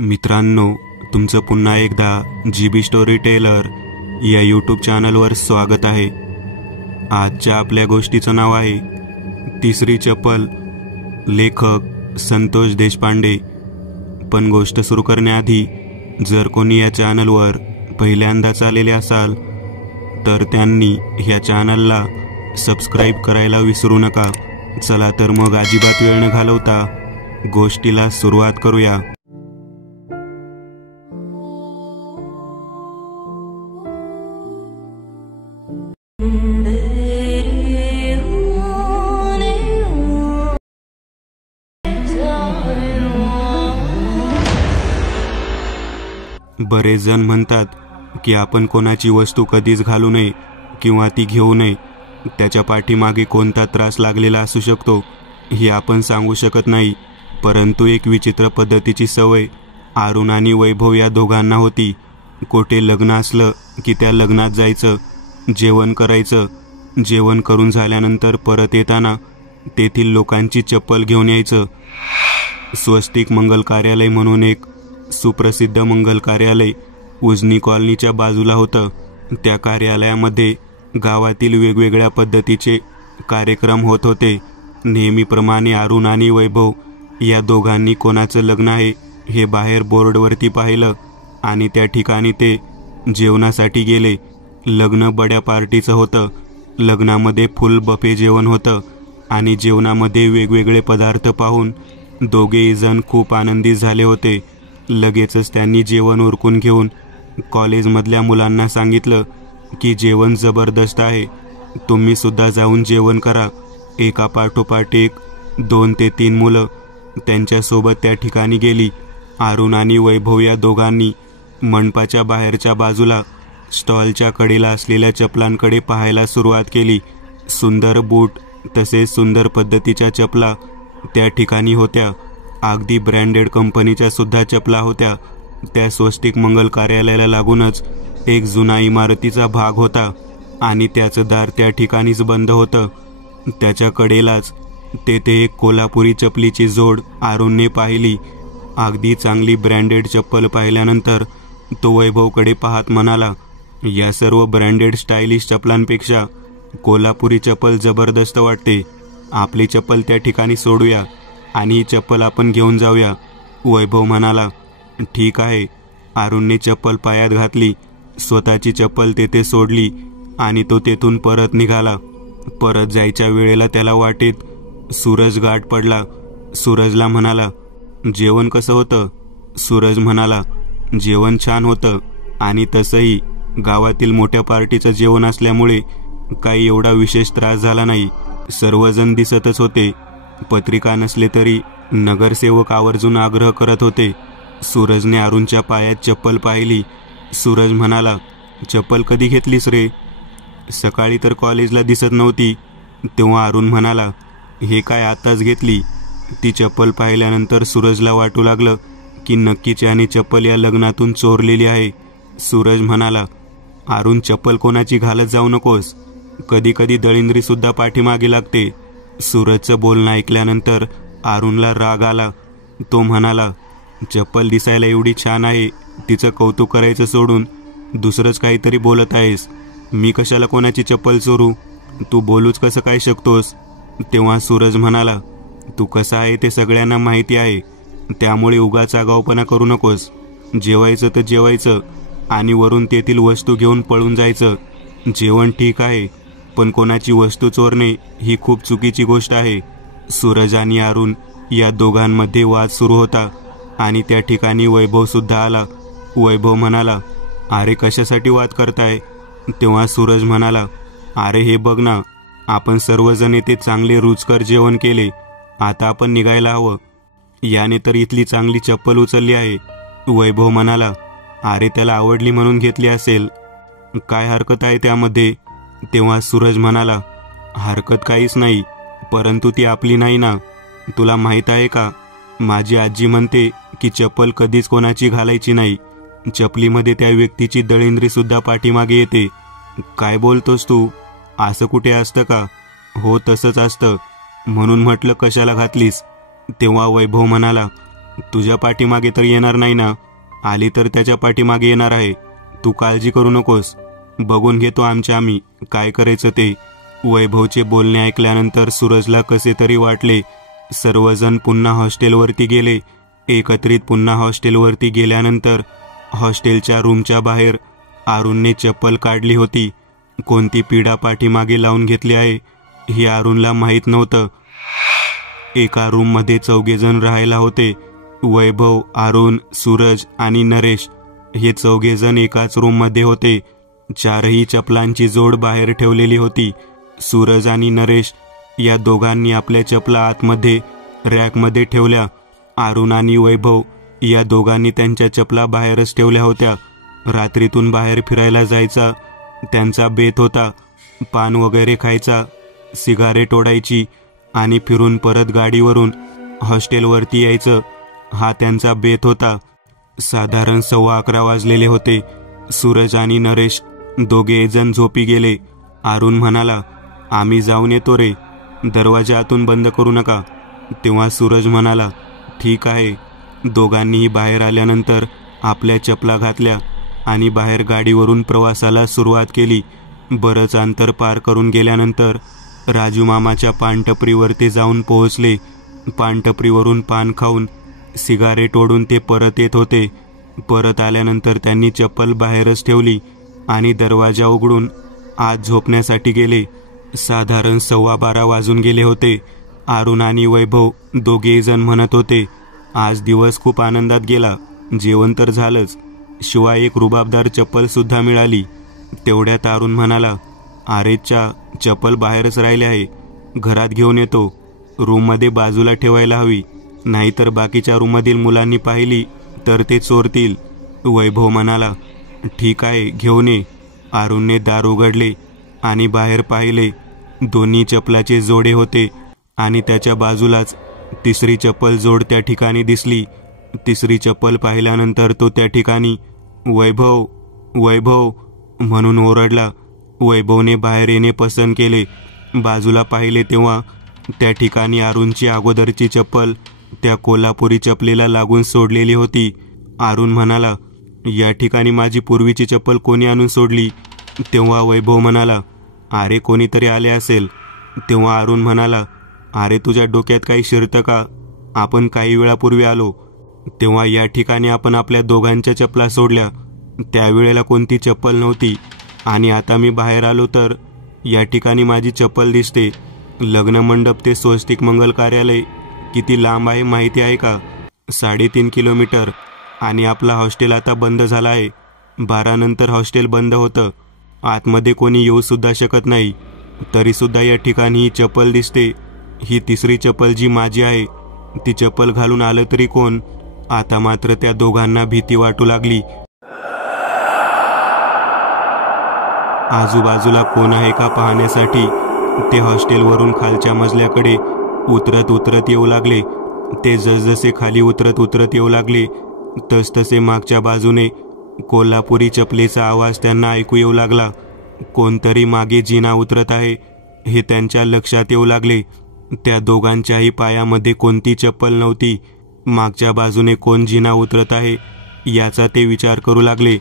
मित्रांनो, तुमचं पुन्हा एकदा GB स्टोरी टेलर या यूट्यूब चॅनलवर स्वागत आहे। आजच्या आपल्या गोष्टीचं नाव आहे तिसरी चप्पल। लेखक संतोष देशपांडे। पण गोष्ट सुरू करण्याआधी जर कोणी या चॅनलवर पहिल्यांदाच आलेले असाल तर त्यांनी ह्या चॅनलला सबस्क्राईब करायला विसरू नका। चला तर मग अजिबात वेळ न घालवता गोष्टीला सुरुवात करूया। बरेच जण म्हणतात की आपण कोणाची वस्तू कधीच घालू नये किंवा ती घेऊ नये। त्याच्या पाठीमागे कोणता त्रास लागलेला असू शकतो हे आपण सांगू शकत नाही, परंतु एक विचित्र पद्धतीची सवय अरुण आणि वैभव या दोघांना होती। कोठे लग्न असलं की त्या लग्नात जायचं, जेवण करायचं, जेवण करून झाल्यानंतर परत येताना तेथील लोकांची चप्पल घेऊन यायचं। स्वस्तिक मंगल कार्यालय म्हणून एक सुप्रसिद्ध मंगल कार्यालय उजनी कॉलनीच्या बाजूला होतं। त्या कार्यालयामध्ये गावातील वेगवेगळ्या पद्धतीचे कार्यक्रम होत होते। नेहमीप्रमाणे अरुण आणि वैभव या दोघांनी कोणाचं लग्न आहे हे बाहेर बोर्डवरती पाहिलं आणि त्या ठिकाणी ते जेवणासाठी गेले। लग्न बड्या पार्टीचं होतं। लग्नामध्ये फुल बफे जेवण होतं आणि जेवणामध्ये वेगवेगळे पदार्थ पाहून दोघेही जण खूप आनंदित झाले होते। लगेचच त्यांनी जेवण उरकून घेऊन कॉलेजमधल्या मुलांना सांगितलं की जेवण जबरदस्त आहे, तुम्ही सुद्धा जाऊन जेवण करा। एका पाठोपाठ एक 2 ते 3 मुलं त्यांच्यासोबत त्या ठिकाणी गेली। अरुण आणि वैभव या दोघांनी मंडपाच्या बाहेरच्या बाजूला स्टॉलच्या कडेला असलेल्या चपलांकडे पाहायला सुरुवात केली। सुंदर बूट तसेच सुंदर पद्धतीच्या चपला त्या ठिकाणी होत्या। अगदी ब्रँडेड कंपनीच्या सुद्धा चपला होत्या। त्या स्वस्तिक मंगल कार्यालयाला लागूनच एक जुना इमारतीचा भाग होता आणि त्याचं दार त्या ठिकाणीच बंद होतं। त्याच्या कडेलाच तेथे एक कोल्हापुरी चपलीची जोड अरुणने पाहिली। अगदी चांगली ब्रँडेड चप्पल पाहिल्यानंतर तो वैभवकडे पाहत म्हणाला, या सर्व ब्रँडेड स्टायलिश चपलांपेक्षा कोल्हापुरी चप्पल जबरदस्त वाटते। आपली चप्पल त्या ठिकाणी सोडूया आणि ही चप्पल आपण घेऊन जाऊया। वैभव म्हणाला, ठीक आहे। अरुणने चप्पल पायात घातली, स्वतःची चप्पल तेथे सोडली आणि तो तेथून परत निघाला। परत जायच्या वेळेला त्याला वाटेत सूरज गाठ पडला। सूरजला म्हणाला, जेवण कसं होतं? सूरज म्हणाला, जेवण छान होतं आणि तसंही गावातील मोठ्या पार्टीचं जेवण असल्यामुळे काही एवढा विशेष त्रास झाला नाही। सर्वजण दिसतच होते। पत्रिका नसले तरी नगरसेवक आवर्जून आग्रह करत होते। सूरजने अरुणच्या पायात चप्पल पाहिली। सूरज म्हणाला, चप्पल कधी घेतलीस रे? सकाळी तर कॉलेजला दिसत नव्हती। तेव्हा अरुण म्हणाला, हे काय आताच घेतली? ती चप्पल पाहिल्यानंतर सूरजला वाटू लागलं की नक्कीच याने चप्पल या लग्नातून चोरलेली आहे। सूरज म्हणाला, अरुण चप्पल कोणाची घालत जाऊ नकोस, कधी कधी दळिंद्री सुद्धा पाठीमागे लागते। सूरजचं बोलणं ऐकल्यानंतर अरुणला राग आला। तो म्हणाला, चप्पल दिसायला एवढी छान आहे, तिचं कौतुक करायचं सोडून दुसरंच काहीतरी बोलत आहेस। मी कशाला कोणाची चप्पल चोरू? तू बोलूच कसं काय शकतोस? तेव्हा सूरज म्हणाला, तू कसा आहे ते सगळ्यांना माहिती आहे, त्यामुळे उगाच आगाऊपणा करू नकोस। जेवायचं तर जेवायचं आणि वरून तेथील वस्तू घेऊन पळून जायचं। जेवण ठीक आहे, पण कोणाची वस्तू चोरणे ही खूप चुकीची गोष्ट आहे। सूरज आणि अरुण या दोघांमध्ये वाद सुरू होता आणि त्या ठिकाणी वैभव सुद्धा आला। वैभव म्हणाला, अरे कशासाठी वाद करताय? तेव्हा सूरज म्हणाला, अरे हे बघ ना, आपण सर्वजण येथे चांगले रुचकर जेवण केले, आता आपण निघायला हवं। याने तर इथली चांगली चप्पल उचलली आहे। वैभव म्हणाला, अरे त्याला आवडली म्हणून घेतली असेल, काय हरकत आहे त्यामध्ये? तेव्हा सूरज म्हणाला, हरकत काहीच नाही, परंतु ती आपली नाही ना। तुला माहीत आहे का, माझी आजी म्हणते की चप्पल कधीच कोणाची घालायची नाही। चपलीमध्ये त्या व्यक्तीची दळिंद्री सुद्धा पाठीमागे येते। काय बोलतोस तू? असं कुठे असतं का? हो तसंच असतं, म्हणून म्हटलं कशाला घातलीस? तेव्हा वैभव म्हणाला, तुझ्या पाठीमागे तर येणार नाही ना? आली तर त्याच्या पाठीमागे येणार आहे. तू काळजी करू नकोस. बघून घेतो आम्ही काय करायचं ते. वैभवचे बोलणे ऐकल्यानंतर सूरजला कसे तरी वाटले. सर्वजण पुन्हा हॉस्टेलवरती गेले. एकत्रित पुन्हा हॉस्टेलवरती गेल्यानंतर हॉस्टेलच्या रूमच्या बाहेर अरुणने चप्पल काढली होती. कोणती पिढा पाठीमागे लावून घेतली आहे हे अरुणला माहीत नव्हतं. एका रूममध्ये 4 जण राहायला होते. वैभव, अरुण, सूरज आणि नरेश हे 4 जण एकाच रूममध्ये होते. 4ही चपलांची जोड बाहेर ठेवलेली होती. सूरज आणि नरेश या दोघांनी आपल्या चपला आतमध्ये रॅकमध्ये ठेवल्या. अरुण आणि वैभव या दोघांनी त्यांच्या चपला बाहेरच ठेवल्या होत्या. रात्रीतून बाहेर फिरायला जायचा त्यांचा बेत होता. पान वगैरे खायचा, सिगारेट ओढायची आणि फिरून परत गाडीवरून हॉस्टेलवरती यायचं हा त्यांचा बेत होता. साधारण 11:15 वाजलेले होते. सूरज आणि नरेश दोघे जण झोपी गेले. अरुण म्हणाला, आम्ही जाऊन येतो रे, दरवाजा आतून बंद करू नका. तेव्हा सूरज म्हणाला, ठीक आहे. दोघांनीही बाहेर आल्यानंतर आपल्या चपला घातल्या आणि बाहेर गाडीवरून प्रवासाला सुरुवात केली. बरंच अंतर पार करून गेल्यानंतर राजू मामाच्या पानटपरीवरती जाऊन पोहोचले. पानटपरीवरून पान खाऊन सिगारेट ओढून ते परत येत होते. परत आल्यानंतर त्यांनी चप्पल बाहेरच ठेवली आणि दरवाजा उघडून आत झोपण्यासाठी गेले. साधारण 12:15 वाजून गेले होते. अरुण आणि वैभव दोघेही जण म्हणत होते, आज दिवस खूप आनंदात गेला. जेवण तर झालंच, शिवाय एक रुबाबदार चप्पल सुद्धा मिळाली. तेवढ्यात अरुण म्हणाला, अरेच्या चप्पल बाहेरच राहिले आहे, घरात घेऊन येतो. रूममध्ये बाजूला ठेवायला हवी, नाहीतर बाकीच्या रूममधील मुलांनी पाहिली तर ते चोरतील. वैभव म्हणाला, ठीक आहे, घेऊन ये. अरुणने दार उघडले आणि बाहेर पाहिले. दोन्ही चपलाचे जोडे होते आणि त्याच्या बाजूलाच 3री चप्पल जोड त्या ठिकाणी दिसली. 3री चप्पल पाहिल्यानंतर तो त्या ठिकाणी वैभव वैभव म्हणून ओरडला. वैभवने बाहेर येणे पसंत केले. बाजूला पाहिले तेव्हा त्या ठिकाणी अरुणची अगोदरची चप्पल त्या कोल्हापुरी चपलेला लागून सोडलेली होती. अरुण म्हणाला, या ठिकाणी माझी पूर्वीची चप्पल कोणी आणून सोडली? तेव्हा वैभव म्हणाला, अरे कोणीतरी आले असेल. तेव्हा अरुण म्हणाला, अरे तुझ्या डोक्यात काही शिरतं का? आपण काही वेळापूर्वी आलो तेव्हा या ठिकाणी आपण आपल्या दोघांच्या चपला सोडल्या. त्यावेळेला कोणती चप्पल नव्हती आणि आता मी बाहेर आलो तर या ठिकाणी माझी चप्पल दिसते. लग्न मंडप ते स्वस्तिक मंगल कार्यालय किती लांब आहे माहिती आहे का? 3.5 किलोमीटर. आणि आपला हॉस्टेल आता बंद झाला आहे. 12 नंतर हॉस्टेल बंद होतं. आतमध्ये कोणी येऊ सुद्धा शकत नाही. तरी सुद्धा या ठिकाणी ही चप्पल दिसते. ही 3री चप्पल जी माझी आहे, ती चप्पल घालून आलं तरी कोण? आता मात्र त्या दोघांना भीती वाटू लागली. आजूबाजूला कोण आहे का पाहण्यासाठी ते हॉस्टेलवरून खालच्या मजल्याकडे उतरत येऊ लागले. ते जसजसे खाली उतरत येऊ लागले तसतसे मागच्या बाजूने कोल्हापुरी चपलेचा आवाज त्यांना ऐकू येऊ लागला. कोणतरी मागे जिना उतरत आहे हे त्यांच्या लक्षात येऊ लागले. त्या दोघांच्याही पायामध्ये कोणती चप्पल नव्हती. मागच्या बाजूने कोण जिना उतरत आहे याचा ते विचार करू लागले.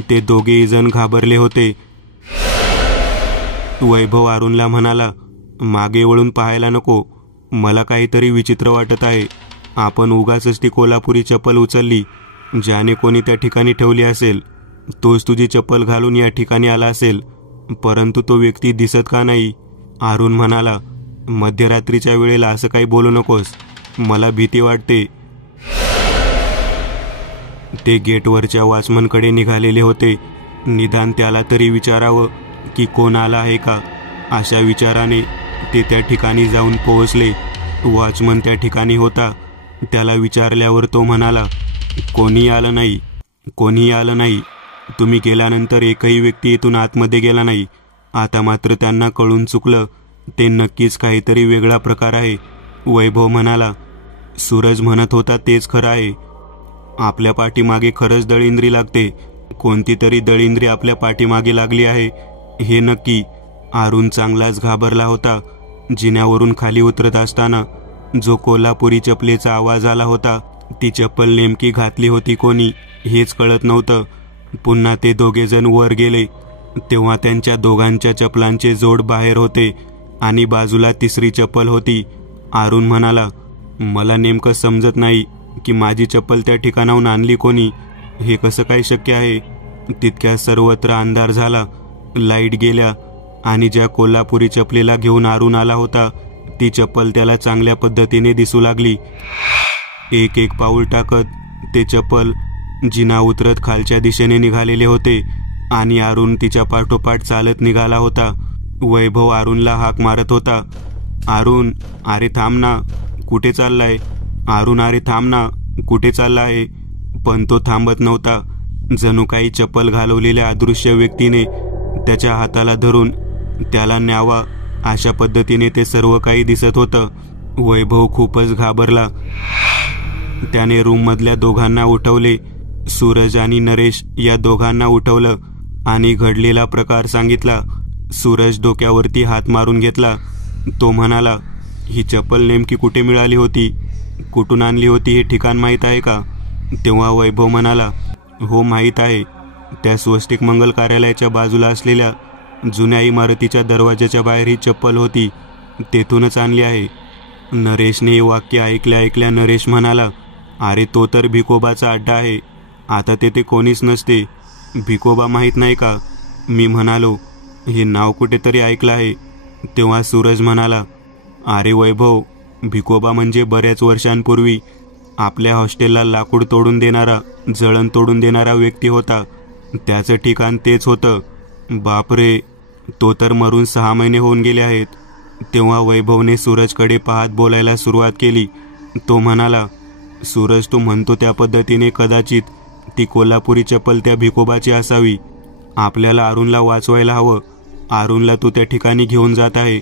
ते दोघेही जण घाबरले होते. वैभव अरुणला म्हणाला, मागे वळून पाहायला नको, मला काहीतरी विचित्र वाटत आहे. आपण उगाचच ती कोल्हापुरी चप्पल उचलली. ज्याने कोणी त्या ठिकाणी ठेवली असेल तोच तुझी चप्पल घालून या ठिकाणी आला असेल, परंतु तो व्यक्ती दिसत का नाही? अरुण म्हणाला, मध्यरात्रीच्या वेळेला असं काही बोलू नकोस, मला भीती वाटते. ते गेटवरच्या वॉचमनकडे निघालेले होते. निदान त्याला तरी विचारावं की कोण आला आहे का. अशा विचाराने ते त्या ठिकाणी जाऊन पोहोचले. वॉचमन त्या ठिकाणी होता. त्याला विचारल्यावर तो म्हणाला, कोणीही आलं नाही. तुम्ही गेल्यानंतर एकही व्यक्ती इथून आतमध्ये गेला नाही. आता मात्र त्यांना कळून चुकलं. ते नक्कीच काहीतरी वेगळा प्रकार आहे. वैभव म्हणाला, सूरज म्हणत होता तेच खरं आहे. आपल्या पाठीमागे खरंच दळिंद्री लागते. कोणती तरी दळिंद्री आपल्या पाठीमागे लागली आहे हे नक्की. अरुण चांगलाच घाबरला होता. जिन्यावरून खाली उतरत असताना जो कोल्हापुरी चपलेचा आवाज आला होता ती चप्पल नेमकी घातली होती कोणी हेच कळत नव्हतं. पुन्हा ते दोघेजण वर गेले तेव्हा त्यांच्या दोघांच्या चपलांचे जोड बाहेर होते आणि बाजूला तिसरी चप्पल होती. अरुण म्हणाला, मला नेमकं समजत नाही की माझी चप्पल त्या ठिकाणाहून आणली कोणी. हे कसं काय शक्य आहे. तितक्या सर्वत्र अंधार झाला. लाईट गेल्या आणि ज्या कोल्हापुरी चपलेला घेऊन अरुण आला होता ती चप्पल त्याला चांगल्या पद्धतीने दिसू लागली. एक एक पाऊल टाकत ते चप्पल जिना उतरत खालच्या दिशेने निघालेले होते आणि अरुण तिच्या पाठोपाठ चालत निघाला होता. वैभव अरुणला हाक मारत होता, अरुण अरे थांब ना, कुठे चाललाय. अरुण अरे थांब ना, कुठे चालला आहे. पण तो थांबत नव्हता. जणू काही चप्पल घालवलेल्या अदृश्य व्यक्तीने त्याच्या हाताला धरून त्याला न्यावा अशा पद्धतीने ते सर्व काही दिसत होतं. वैभव खूपच घाबरला. त्याने रूममधल्या दोघांना उठवले. सूरज आणि नरेश या दोघांना उठवलं आणि घडलेला प्रकार सांगितला. सूरज डोक्यावरती हात मारून घेतला. तो म्हणाला, ही चप्पल नेमकी कुठे मिळाली होती, कुठून आणली होती हे ठिकाण माहीत आहे का. तेव्हा वैभव म्हणाला, हो माहीत आहे. त्या स्वस्तिक मंगल कार्यालयाच्या बाजूला असलेल्या जुन्या इमारतीच्या दरवाजाच्या बाहेर ही चप्पल होती, तेथूनच आणली आहे. नरेशने हे वाक्य ऐकल्या ऐकल्या नरेश म्हणाला, अरे तो तर भिकोबाचा अड्डा आहे. आता तेथे कोणीच नसते. भिकोबा माहीत नाही का. मी म्हणालो, हे नाव कुठेतरी ऐकलं आहे. तेव्हा सूरज म्हणाला, अरे वैभव, भिकोबा म्हणजे बऱ्याच वर्षांपूर्वी आपल्या हॉस्टेलला लाकूड तोडून देणारा, जळण तोडून देणारा व्यक्ती होता. त्याचं ठिकाण तेच होतं. बापरे, तो तर मरून 6 महिने होऊन गेले आहेत. तेव्हा वैभवने सूरजकडे पाहत बोलायला सुरुवात केली. तो म्हणाला, सूरज तू म्हणतो त्या पद्धतीने कदाचित ती कोल्हापुरी चप्पल त्या भिकोबाची असावी. आपल्याला अरुणला वाचवायला हवं. अरुणला तू त्या ठिकाणी घेऊन जात आहे.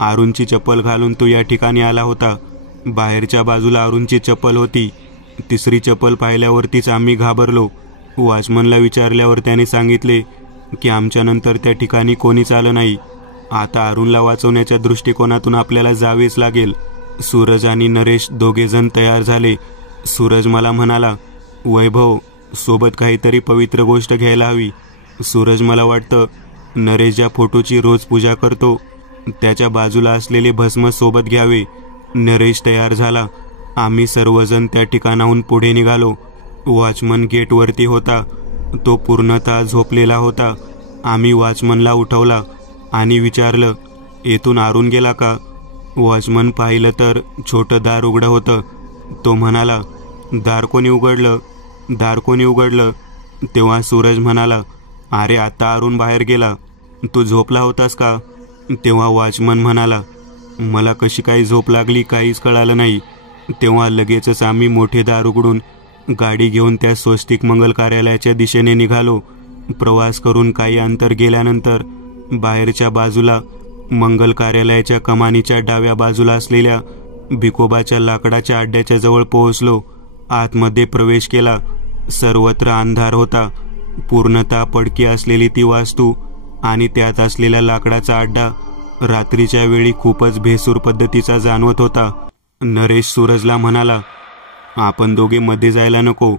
अरुणची चप्पल घालून तो या ठिकाणी आला होता. बाहेरच्या बाजूला अरुणची चप्पल होती. तिसरी चप्पल पाहिल्यावरतीच आम्ही घाबरलो. वॉचमनला विचारल्यावर त्याने सांगितले की आमच्यानंतर त्या ठिकाणी कोणीच आलं नाही. आता अरुणला वाचवण्याच्या दृष्टिकोनातून आपल्याला जावेच लागेल. सूरज आणि नरेश दोघेजण तयार झाले. सूरज मला म्हणाला, वैभव सोबत काहीतरी पवित्र गोष्ट घ्यायला हवी. सूरज मला वाटतं नरेश ज्या फोटोची रोज पूजा करतो त्याच्या बाजूला असलेले भस्म सोबत घ्यावे. नरेश तयार झाला. आम्ही सर्वजण त्या ठिकाणाहून पुढे निघालो. वॉचमन गेटवरती होता. तो पूर्णतः झोपलेला होता. आम्ही वॉचमनला उठवला आणि विचारलं, येथून अरुण गेला का. वॉचमन पाहिलं तर छोटं दार उघडं होतं. तो म्हणाला, दार कोणी उघडलं, दार कोणी उघडलं. तेव्हा सूरज म्हणाला, अरे आता अरुण बाहेर गेला. तू झोपला होतास का. तेव्हा वॉचमन म्हणाला, मला कशी काही झोप लागली काहीच कळालं नाही. तेव्हा लगेचच आम्ही मोठे दार उघडून गाडी घेऊन त्या स्वस्तिक मंगल कार्यालयाच्या दिशेने निघालो. प्रवास करून काही अंतर गेल्यानंतर बाहेरच्या बाजूला मंगल कार्यालयाच्या कमानीच्या डाव्या बाजूला असलेल्या भिकोबाच्या लाकडाच्या अड्ड्याच्या जवळ पोहोचलो. आतमध्ये प्रवेश केला. सर्वत्र अंधार होता. पूर्णतः पडकी असलेली ती वास्तू आणि त्यात असलेला लाकडाचा अड्डा रात्रीच्या वेळी खूपच भेसूर पद्धतीचा जाणवत होता. नरेश सूरजला म्हणाला, आपण दोघे मध्ये जायला नको.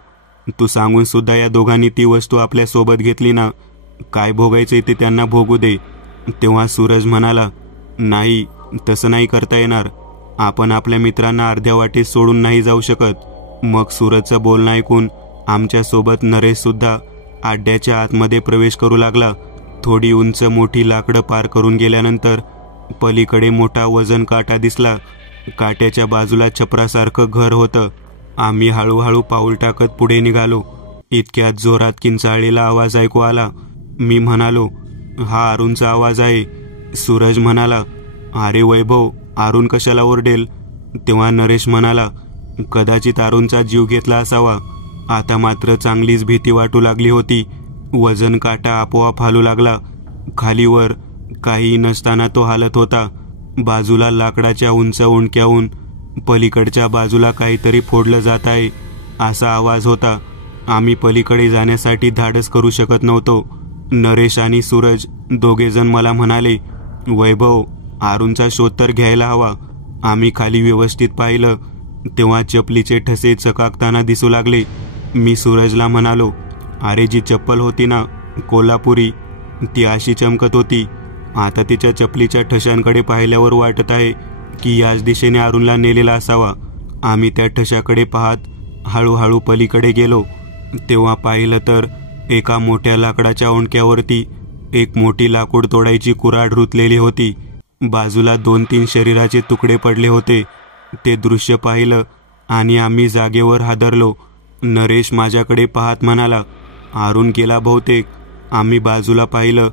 तू सांगून सुद्धा या दोघांनी ती वस्तू आपल्या सोबत घेतली ना. काय भोगायचे ते त्यांना भोगू दे. तेव्हा सूरज म्हणाला, नाही तसं नाही करता येणार. आपण आपल्या मित्रांना अर्ध्या वाटेत सोडून नाही जाऊ शकत. मग सूरजचं बोलणं ऐकून आमच्या सोबत नरेश सुद्धा अड्ड्याच्या आतमध्ये प्रवेश करू लागला. थोडी उंच मोठी लाकडं पार करून गेल्यानंतर पलीकडे मोठा वजन काटा दिसला. काट्याच्या बाजूला छपरासारखं घर होतं. आम्ही हळूहळू पाऊल टाकत पुढे निघालो. इतक्यात जोरात किंचाळलेला आवाज ऐकू आला. मी म्हणालो, हा अरुणचा आवाज आहे. सूरज म्हणाला, अरे वैभव, अरुण कशाला ओरडेल. तेव्हा नरेश म्हणाला, कदाचित अरुणचा जीव घेतला असावा. आता मात्र चांगलीच भीती वाटू लागली होती. वजन काटा आपोआप हालू लागला. खालीवर काही नसताना तो हालत होता. बाजूला लाकडाच्या उंच उंडक्याहून पलीकडच्या बाजूला काहीतरी फोडलं जात आहे असा आवाज होता. आम्ही पलीकडे जाण्यासाठी धाडस करू शकत नव्हतो. नरेश आणि सूरज दोघेजण मला म्हणाले, वैभव, अरुणचा शोध तर घ्यायला हवा. आम्ही खाली व्यवस्थित पाहिलं तेव्हा चपलीचे ठसे चकाकताना दिसू लागले. मी सूरजला म्हणालो, अरे जी चप्पल होती ना कोल्हापुरी, ती अशी चमकत होती. आता तिच्या चपलीच्या ठशांकडे पाहिल्यावर वाटत आहे की याच दिशेने अरुणला नेलेला असावा. आम्ही त्या ठशाकडे पाहत हळूहळू पलीकडे गेलो. तेव्हा पाहिलं तर एका मोठ्या लाकडाच्या ओंडक्यावरती एक मोठी लाकूड तोडायची कुऱ्हाड रुतलेली होती. बाजूला 2-3 शरीराचे तुकडे पडले होते. ते दृश्य पाहिलं आणि आम्ही जागेवर हादरलो. नरेश माझ्याकडे पाहत म्हणाला, अरुण गेला बहुतेक. आम्ही बाजूला पाहिलं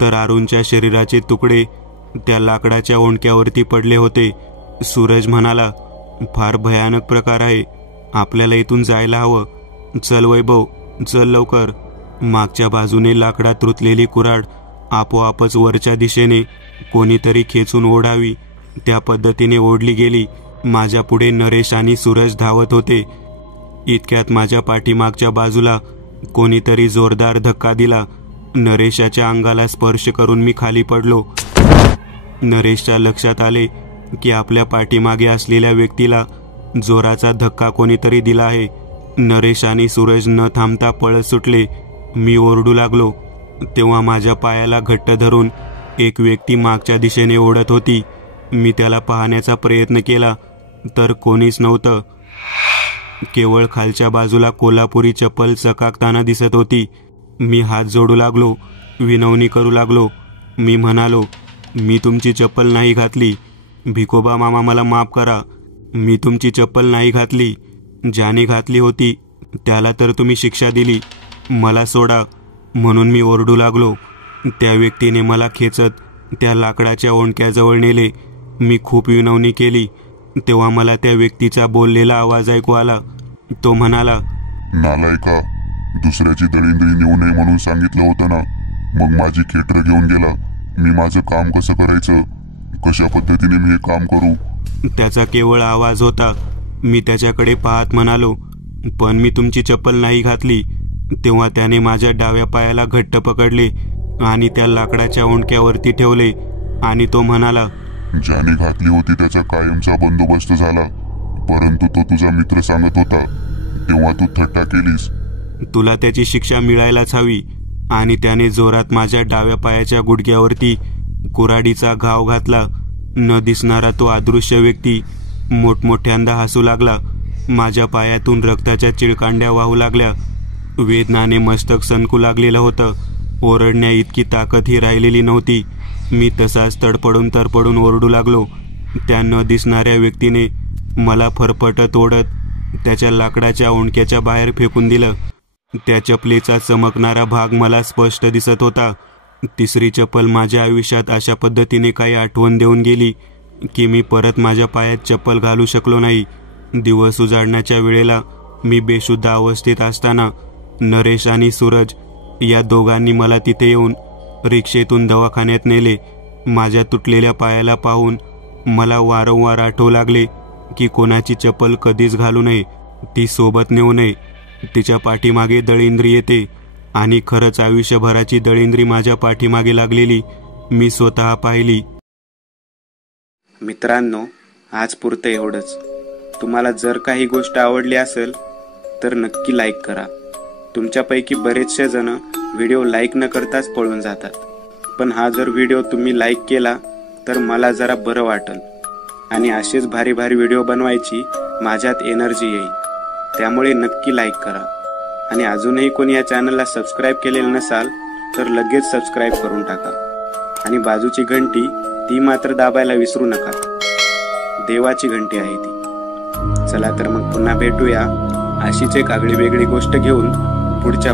तर अरुणच्या शरीराचे तुकडे त्या लाकडाच्या ओंडक्यावरती पडले होते. सूरज म्हणाला, फार भयानक प्रकार आहे, आपल्याला इथून जायला हवं. चल वैभव, चल लवकर. मागच्या बाजूने लाकडात रुतलेली कुऱ्हाड आपोआपच वरच्या दिशेने कोणीतरी खेचून ओढावी त्या पद्धतीने ओढली गेली. माझ्या पुढे नरेश आणि सूरज धावत होते. इतक्यात माझ्या पाठीमागच्या बाजूला कोणीतरी जोरदार धक्का दिला. नरेशाच्या अंगाला स्पर्श करून मी खाली पडलो. नरेशच्या लक्षात आले की आपल्या पाठीमागे असलेल्या व्यक्तीला जोराचा धक्का कोणीतरी दिला आहे. नरेश आणि सूरज न थांबता पळत सुटले. मी ओरडू लागलो. तेव्हा माझ्या पायाला घट्ट धरून एक व्यक्ती मागच्या दिशेने ओढत होती. मी त्याला पाहण्याचा प्रयत्न केला तर कोणीच नव्हतं. केवळ खालच्या बाजूला कोल्हापुरी चप्पल चकाकताना दिसत होती. मी हात जोडू लागलो, विनवणी करू लागलो. मी म्हणालो, मी तुमची चप्पल नाही घातली. भिकोबा मामा मला माफ करा, मी तुमची चप्पल नाही घातली. ज्याने घातली होती त्याला तर तुम्ही शिक्षा दिली, मला सोडा. म्हणून मी ओरडू लागलो. त्या व्यक्तीने मला खेचत त्या लाकडाच्या ओंडक्याजवळ नेले. मी खूप विनवणी केली. तेव्हा मला त्या व्यक्तीचा बोललेला आवाज ऐकू आला. तो म्हणाला, नालायका, दुसऱ्याची दळिंद्री नेऊ नये म्हणून सांगितलं होतं ना, मग माझी खेटर घेऊन गेला. मी माझं काम कसं करायचं, कशा पद्धतीने मी हे काम करू? त्याचा केवळ आवाज होता. मी त्याच्याकडे पाहत म्हणालो, पण मी तुमची चप्पल नाही घातली. तेव्हा त्याने माझ्या डाव्या पायाला घट्ट पकडले आणि त्या लाकडाच्या ओंडक्यावरती ठेवले आणि तो म्हणाला, ज्याने घातली होती त्याचा कायमचा बंदोबस्त झाला, परंतु तो तुझा मित्र सांगत होता तेव्हा तू थट्टा केलीस. तुला त्याची शिक्षा मिळायलाच हवी. आणि त्याने जोरात माझ्या डाव्या पायाच्या गुडघ्यावरती कुऱ्हाडीचा घाव घातला. न दिसणारा तो अदृश्य व्यक्ती मोठमोठ्यांदा हसू लागला. माझ्या पायातून रक्ताच्या चिळकांड्या वाहू लागल्या. वेदनाने मस्तक सणकू लागलेलं होतं. ओरडण्या इतकी ताकदही राहिलेली नव्हती. मी तसाच तडपडून ओरडू लागलो. त्या न दिसणाऱ्या व्यक्तीने मला फरफटत ओढत त्याच्या लाकडाच्या ओंडक्याच्या बाहेर फेकून दिलं. त्या चपलेचा चमकणारा भाग मला स्पष्ट दिसत होता. तिसरी चप्पल माझ्या आयुष्यात अशा पद्धतीने काही आठवण देऊन गेली की मी परत माझ्या पायात चप्पल घालू शकलो नाही. दिवस उजाडण्याच्या वेळेला मी बेशुद्ध अवस्थेत असताना नरेश आणि सूरज या दोघांनी मला तिथे येऊन रिक्षेतून दवाखान्यात नेले. माझ्या तुटलेल्या पायाला पाहून मला वारंवार आठवू लागले की कोणाची चप्पल कधीच घालू नये, ती सोबत नेऊ नये. तिच्या पाठीमागे दळिंद्री येते आणि खरंच आयुष्यभराची दळिंद्री माझ्या पाठीमागे लागलेली मी स्वतः पाहिली. मित्रांनो, आज पुरतं एवढंच. तुम्हाला जर काही गोष्ट आवडली असेल तर नक्की लाईक करा. तुमच्यापैकी बरेचसे जण व्हिडिओ लाईक न करताच पळून जातात, पण हा जर व्हिडिओ तुम्ही लाईक केला तर मला जरा बरं वाटेल आणि असेच भारी भारी व्हिडिओ बनवायची माझ्यात एनर्जी येईल. त्यामुळे नक्की लाईक करा. आणि अजूनही कोणी या चॅनलला सबस्क्राईब केलेलं नसाल तर लगेच सबस्क्राईब करून टाका. आणि बाजूची घंटी ती मात्र दाबायला विसरू नका. देवाची घंटी आहे ती. चला तर मग पुन्हा भेटूया अशीच एक आगळी वेगळी गोष्ट घेऊन पुढच्या